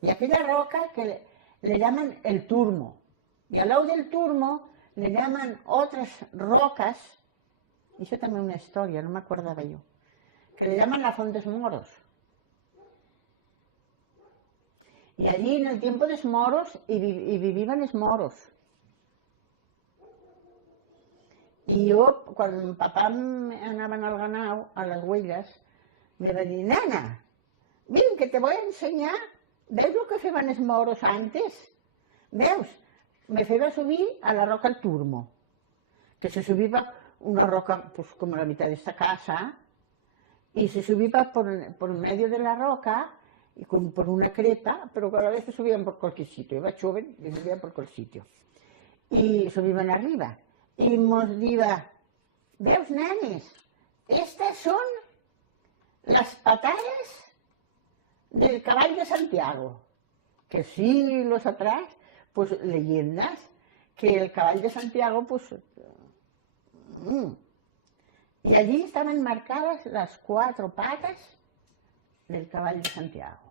Y aquella roca que le llaman el Turmo. Y al lado del Turmo le llaman otras rocas, y eso también una historia, no me acordaba yo, que le llaman la Font dels Moros. Y allí en el tiempo de los moros, y vivían los moros. Y yo, cuando mi papá anaven al ganado, a las huellas, me va dir, nena, ven que te voy a enseñar, ¿veus lo que feien els moros antes? ¿Veus? Me feia subir a la roca El Turmo, que se subía una roca pues como la mitad de esta casa, y se subía por medio de la roca, y por una creta, pero a veces subían por cualquier sitio, iba joven y subían por cualquier sitio. Y subían arriba, y nos diva, ¿veus, nenes? Estas son las patadas del caballo de Santiago, que siglos atrás, pues leyendas, que el caballo de Santiago, pues... Y allí estaban marcadas las 4 patas del caballo de Santiago.